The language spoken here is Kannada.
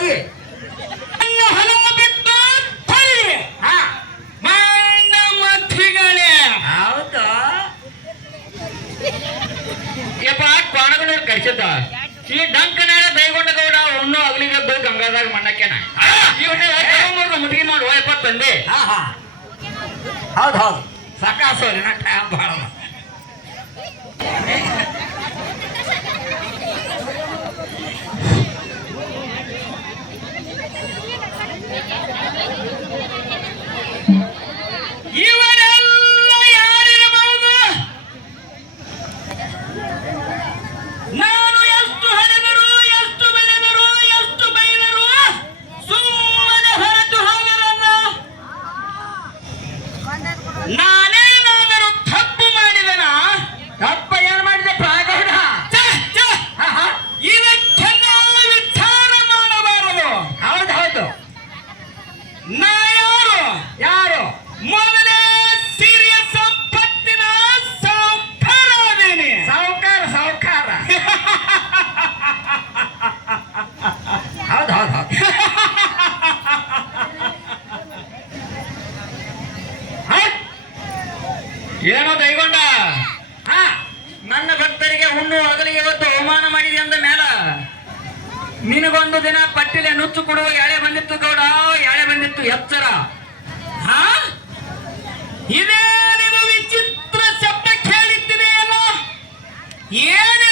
ಹೋಗಿ ಹೊಲ ಬಿಟ್ಟು ಹೊಳ್ಳಿ ಮಾನ ಮಥಿಗಳೇ. ಹೌದು ಯಪ್ಪ ಕೊಣಗನೂರು ಕಳಿಸಿದ್ದ ಈ ಡಂಕನಾಳ ದೈಗೊಂಡ ಗೌಡ ಉಣ್ಣು ಅಗಲಿಗದ್ದು ಗಂಗಾದಾಗ ಮಣ್ಣಕ್ಕೆನ ಮುದುಗಿ ಮಾಡಿ ಹೋಯಪ್ಪ ತಂದೆ. ಹೌದು ಹೌದು ಸಾಕಾಸೋರಿ ನಾ ಟೈಮ್ ಭಾಳ ಇವರೆಲ್ಲ ಯಾರಿರಬಹುದು? ನಾನು ಎಷ್ಟು ಹರಿದರು, ಎಷ್ಟು ಬೆಳೆದರು, ಎಷ್ಟು ಬೈದರು ಸುಮ್ಮನೆ ಹೊರಟು ಹೋದರಲ್ಲ. ನಾನೇನಾದರೂ ತಪ್ಪು ಮಾಡಿದನ? ತಪ್ಪ ಏನ್ ಮಾಡಿದೆ ಪ್ರಾಗೌಡ? ಇದಕ್ಕೆಲ್ಲ ವಿಚಾರ ಮಾಡಬಾರದು. ಹೌದು ಹೌದು ನಾ ಯಾರು? ಯಾರು? ಮೊದಲೇ ಸಿರಿಯ ಸಂಪತ್ತಿನ ಸಾಹುಕಾರದೇನೆ. ಸಾವುಕಾರ ಸಾವುಕಾರ ಹೌದು ಹೌದು ಹೌದು ಏನೋ ದೈಗೊಂಡ ಹಾ ನನ್ನ ಭಕ್ತರಿಗೆ ಹುಣ್ಣು ಹಗಲಿಗೆ ಇವತ್ತು ಅವಮಾನ ಮಾಡಿದೆ ಅಂದ ಮೇಲ ನಿನಗೊಂದು ದಿನ ಪಟ್ಟಿಲೆ ನುಚ್ಚು ಕೊಡುವ ಎಳೆ ಬಂದಿತ್ತು ಗೌಡ, ಎಳೆ ಬಂದಿತ್ತು ಎಚ್ಚರ. ಹಾ ಇದೇನಿದು ವಿಚಿತ್ರ ಶಬ್ದ ಕೇಳಿದ್ದೇನೆ ಅಲ್ಲ? ಏನೇ